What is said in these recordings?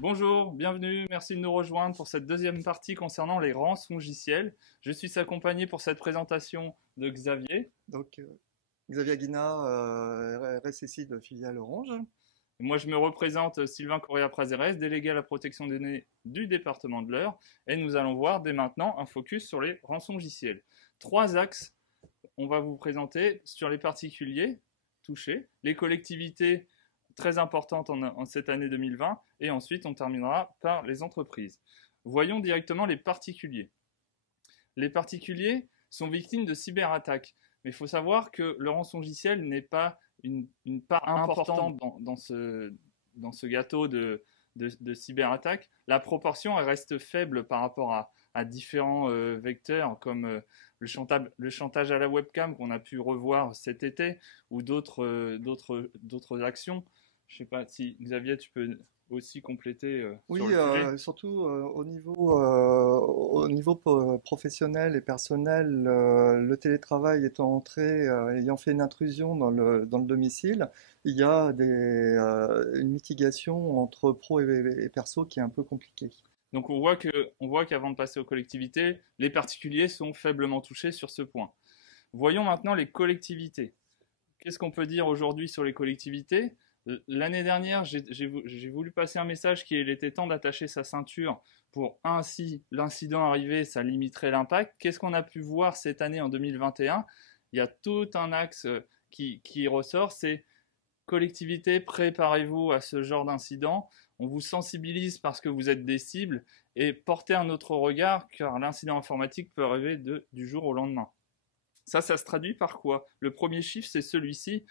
Bonjour, bienvenue, merci de nous rejoindre pour cette deuxième partie concernant les rançongiciels. Je suis accompagné pour cette présentation de Xavier. Donc, Xavier Aguina, RSSI de filiale Orange. Moi, je me représente Sylvain Correa-Prazeres, délégué à la protection des données du département de l'Eure. Et nous allons voir dès maintenant un focus sur les rançongiciels. Trois axes, on va vous présenter sur les particuliers touchés, les collectivités très importantes en cette année 2020, et ensuite on terminera par les entreprises. Voyons directement les particuliers. Les particuliers sont victimes de cyberattaques, mais il faut savoir que le rançongiciel n'est pas une part importante dans ce gâteau de cyberattaques. La proportion elle reste faible par rapport à différents vecteurs comme le chantage à la webcam qu'on a pu revoir cet été ou d'autres actions. Je ne sais pas si Xavier, tu peux aussi compléter Oui, sur le sujet. surtout au niveau professionnel et personnel, le télétravail étant entré, ayant fait une intrusion dans le domicile, il y a une mitigation entre pro et perso qui est un peu compliquée. Donc on voit qu'avant de passer aux collectivités, les particuliers sont faiblement touchés sur ce point. Voyons maintenant les collectivités. Qu'est-ce qu'on peut dire aujourd'hui sur les collectivités? L'année dernière, j'ai voulu passer un message qu'il était temps d'attacher sa ceinture pour ainsi l'incident arrivé, ça limiterait l'impact. Qu'est-ce qu'on a pu voir cette année en 2021? Il y a tout un axe qui ressort, c'est collectivité, préparez-vous à ce genre d'incident. On vous sensibilise parce que vous êtes des cibles et portez un autre regard car l'incident informatique peut arriver du jour au lendemain. Ça se traduit par quoi? Le premier chiffre, c'est celui-ci.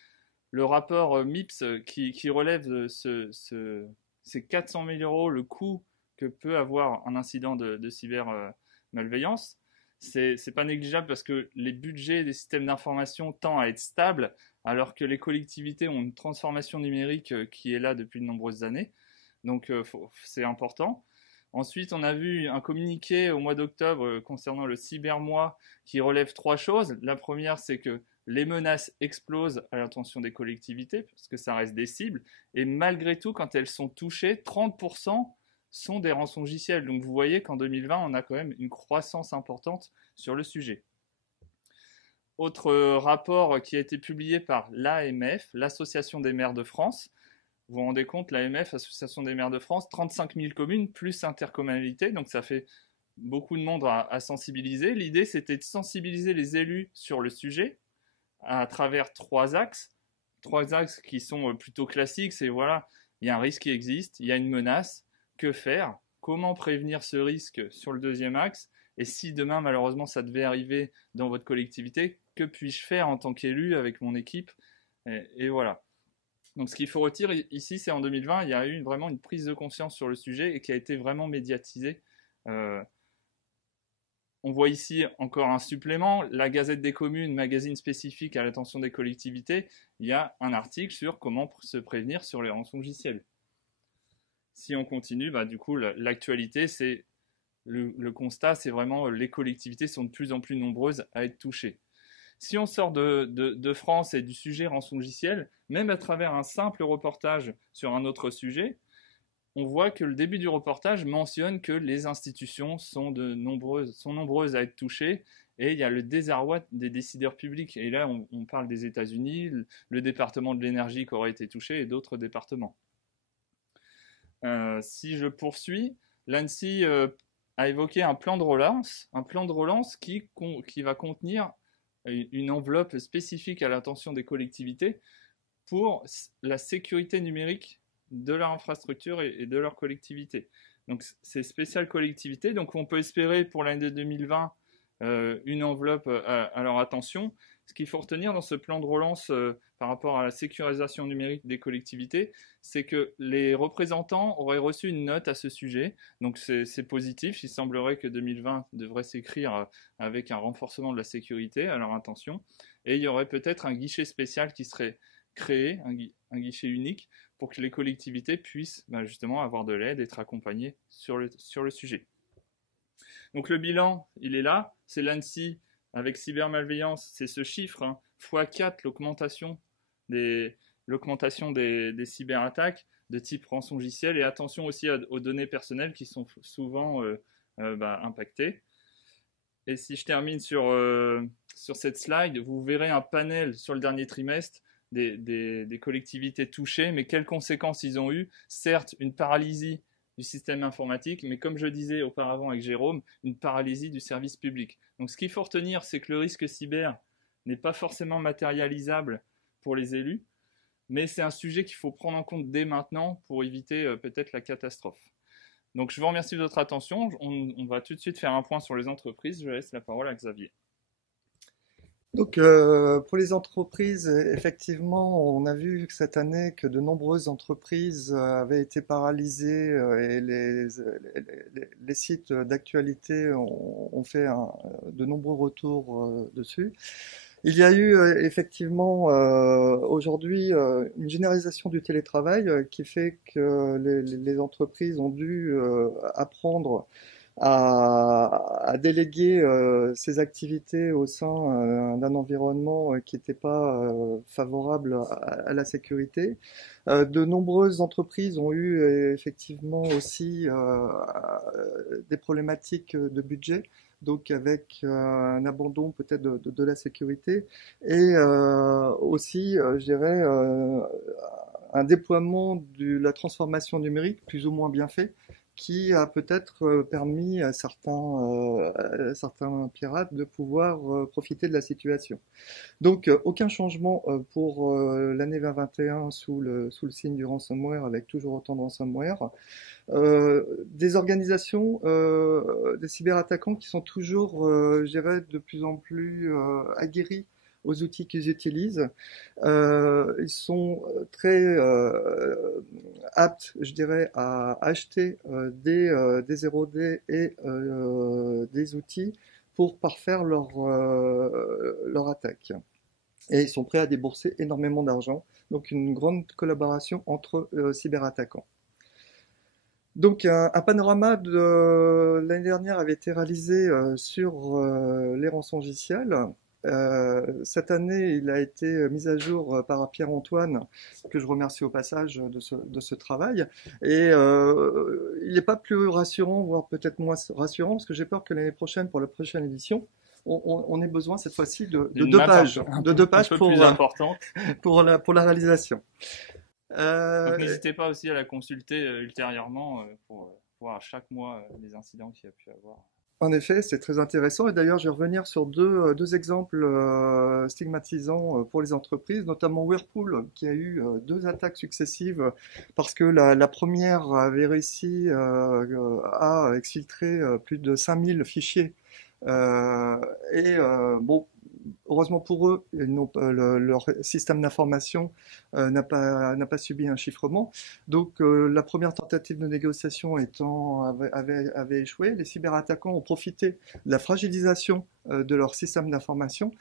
Le rapport MIPS qui relève ces 400 000 euros, le coût que peut avoir un incident de cyber-malveillance, c'est pas négligeable parce que les budgets des systèmes d'information tendent à être stables, alors que les collectivités ont une transformation numérique qui est là depuis de nombreuses années. Donc c'est important. Ensuite, on a vu un communiqué au mois d'octobre concernant le cybermois qui relève trois choses. La première, c'est que les menaces explosent à l'attention des collectivités, parce que ça reste des cibles, et malgré tout, quand elles sont touchées, 30% sont des rançongiciels. Donc vous voyez qu'en 2020, on a quand même une croissance importante sur le sujet. Autre rapport qui a été publié par l'AMF, l'Association des maires de France. Vous vous rendez compte, l'AMF, Association des maires de France, 35 000 communes plus intercommunalité, donc ça fait beaucoup de monde à sensibiliser. L'idée, c'était de sensibiliser les élus sur le sujet, à travers trois axes qui sont plutôt classiques. C'est voilà, il y a un risque qui existe, il y a une menace, que faire, comment prévenir ce risque sur le deuxième axe, et si demain malheureusement ça devait arriver dans votre collectivité, que puis-je faire en tant qu'élu avec mon équipe, et voilà. Donc ce qu'il faut retirer ici, c'est en 2020, il y a eu vraiment une prise de conscience sur le sujet et qui a été vraiment médiatisée. On voit ici encore un supplément, la Gazette des communes, magazine spécifique à l'attention des collectivités, il y a un article sur comment se prévenir sur les rançongiciels. Si on continue, du coup, l'actualité, c'est le constat, c'est vraiment les collectivités sont de plus en plus nombreuses à être touchées. Si on sort de France et du sujet rançongiciel, même à travers un simple reportage sur un autre sujet, on voit que le début du reportage mentionne que les institutions sont nombreuses à être touchées et il y a le désarroi des décideurs publics. Et là, on parle des États-Unis, le département de l'énergie qui aurait été touché et d'autres départements. Si je poursuis, l'ANSSI a évoqué un plan de relance qui va contenir une enveloppe spécifique à l'attention des collectivités pour la sécurité numérique de leur infrastructure et de leur collectivité. Donc c'est spécial collectivité, donc on peut espérer pour l'année 2020 une enveloppe à leur attention. Ce qu'il faut retenir dans ce plan de relance par rapport à la sécurisation numérique des collectivités, c'est que les représentants auraient reçu une note à ce sujet, donc c'est positif. Il semblerait que 2020 devrait s'écrire avec un renforcement de la sécurité à leur intention, et il y aurait peut-être un guichet spécial qui serait créé, un guichet unique, pour que les collectivités puissent justement avoir de l'aide, être accompagnées sur le sujet. Donc le bilan, il est là, c'est l'ANSSI avec cybermalveillance, c'est ce chiffre, x4 l'augmentation des l'augmentation des cyberattaques de type rançongiciel et attention aussi aux données personnelles qui sont souvent impactées. Et si je termine sur cette slide, vous verrez un panel sur le dernier trimestre des collectivités touchées, mais quelles conséquences ils ont eu. Certes, une paralysie du système informatique, mais comme je disais auparavant avec Jérôme, une paralysie du service public. Donc ce qu'il faut retenir, c'est que le risque cyber n'est pas forcément matérialisable pour les élus, mais c'est un sujet qu'il faut prendre en compte dès maintenant pour éviter peut-être la catastrophe. Donc je vous remercie de votre attention. On va tout de suite faire un point sur les entreprises. Je laisse la parole à Xavier. Donc, pour les entreprises, effectivement, on a vu que cette année que de nombreuses entreprises avaient été paralysées et les sites d'actualité ont fait de nombreux retours dessus. Il y a eu effectivement aujourd'hui une généralisation du télétravail qui fait que les entreprises ont dû apprendre à déléguer ces activités au sein d'un environnement qui n'était pas favorable à la sécurité. De nombreuses entreprises ont eu effectivement aussi des problématiques de budget, donc avec un abandon peut-être de la sécurité et aussi, je dirais, un déploiement de la transformation numérique plus ou moins bien fait, qui a peut-être permis à certains pirates de pouvoir profiter de la situation. Donc aucun changement pour l'année 2021 sous le signe du ransomware, avec toujours autant de ransomware. Des organisations, des cyberattaquants qui sont toujours, je dirais, de plus en plus aguerris aux outils qu'ils utilisent. Ils sont très aptes, je dirais, à acheter des 0D et des outils pour parfaire leur attaque. Et ils sont prêts à débourser énormément d'argent. Donc une grande collaboration entre cyberattaquants. Donc un panorama de l'année dernière avait été réalisé sur les rançongiciels. Cette année, il a été mis à jour par Pierre-Antoine, que je remercie au passage de ce travail. Et il n'est pas plus rassurant, voire peut-être moins rassurant, parce que j'ai peur que l'année prochaine, pour la prochaine édition, on ait besoin cette fois-ci de deux pages, pour la réalisation. Donc n'hésitez pas aussi à la consulter ultérieurement pour voir chaque mois les incidents qu'il y a pu avoir. En effet, c'est très intéressant. Et d'ailleurs, je vais revenir sur deux exemples stigmatisants pour les entreprises, notamment Whirlpool, qui a eu deux attaques successives parce que la première avait réussi à exfiltrer plus de 5000 fichiers. Bon, heureusement pour eux, leur système d'information n'a pas subi un chiffrement. Donc la première tentative de négociation avait échoué. Les cyberattaquants ont profité de la fragilisation de leur système d'information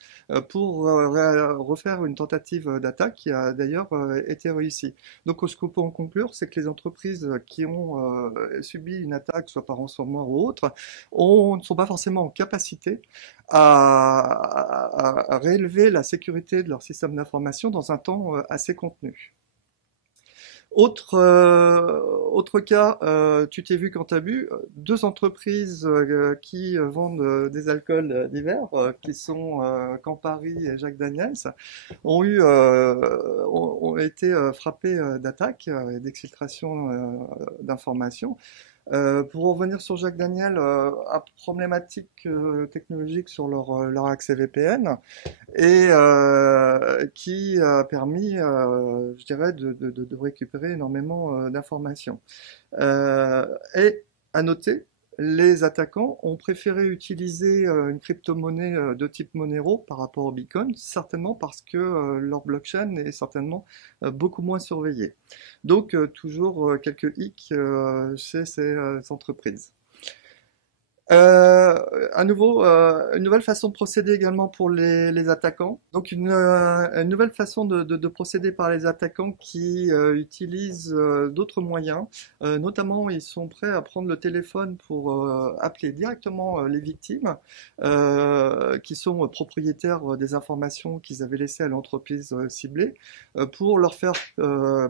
pour refaire une tentative d'attaque qui a d'ailleurs été réussie. Donc ce qu'on peut en conclure, c'est que les entreprises qui ont subi une attaque, soit par ransomware ou autre, ne sont pas forcément en capacité à réélever la sécurité de leur système d'information dans un temps assez contenu. Autre cas, tu t'es vu quand t'as bu, deux entreprises qui vendent des alcools divers, qui sont Campari et Jack Daniels, ont été frappées d'attaques et d'exfiltration d'informations. Pour revenir sur Jack Daniel, problématique technologique sur leur accès VPN et qui a permis, je dirais, de récupérer énormément d'informations. Et à noter, les attaquants ont préféré utiliser une crypto-monnaie de type Monero par rapport au Bitcoin, certainement parce que leur blockchain est certainement beaucoup moins surveillée. Donc toujours quelques hicks chez ces entreprises. À nouveau, une nouvelle façon de procéder également pour les attaquants. Donc une nouvelle façon de procéder par les attaquants qui utilisent d'autres moyens. Notamment, ils sont prêts à prendre le téléphone pour appeler directement les victimes qui sont propriétaires des informations qu'ils avaient laissées à l'entreprise ciblée pour leur faire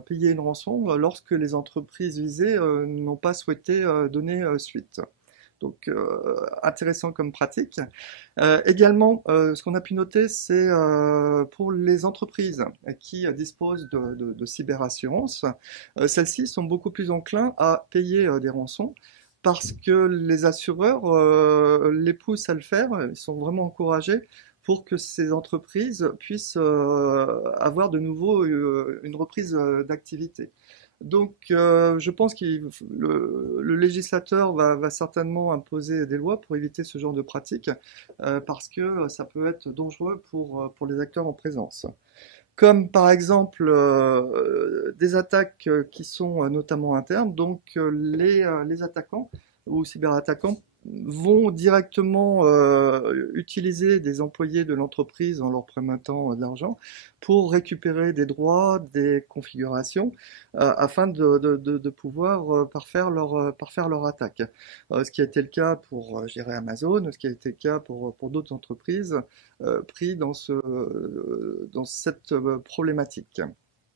payer une rançon lorsque les entreprises visées n'ont pas souhaité donner suite. Donc intéressant comme pratique. Également, ce qu'on a pu noter, c'est pour les entreprises qui disposent de cyberassurance, celles-ci sont beaucoup plus enclins à payer des rançons parce que les assureurs les poussent à le faire, ils sont vraiment encouragés pour que ces entreprises puissent avoir de nouveau une reprise d'activité. Donc, je pense que le législateur va certainement imposer des lois pour éviter ce genre de pratique, parce que ça peut être dangereux pour les acteurs en présence. Comme par exemple des attaques qui sont notamment internes, donc les attaquants ou cyberattaquants vont directement utiliser des employés de l'entreprise en leur promettant de l'argent pour récupérer des droits, des configurations, afin de pouvoir parfaire leur attaque. Ce qui a été le cas pour, je dirais, Amazon, ce qui a été le cas pour d'autres entreprises pris dans cette problématique.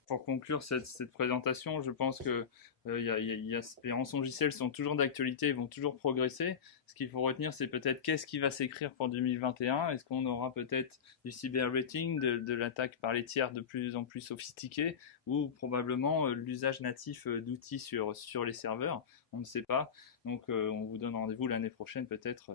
Pour conclure cette présentation, je pense que les rançongiciels sont toujours d'actualité, ils vont toujours progresser. Ce qu'il faut retenir, c'est peut-être qu'est-ce qui va s'écrire pour 2021. Est-ce qu'on aura peut-être du cyber-rating, de l'attaque par les tiers de plus en plus sophistiquée, ou probablement l'usage natif d'outils sur les serveurs. On ne sait pas. Donc on vous donne rendez-vous l'année prochaine peut-être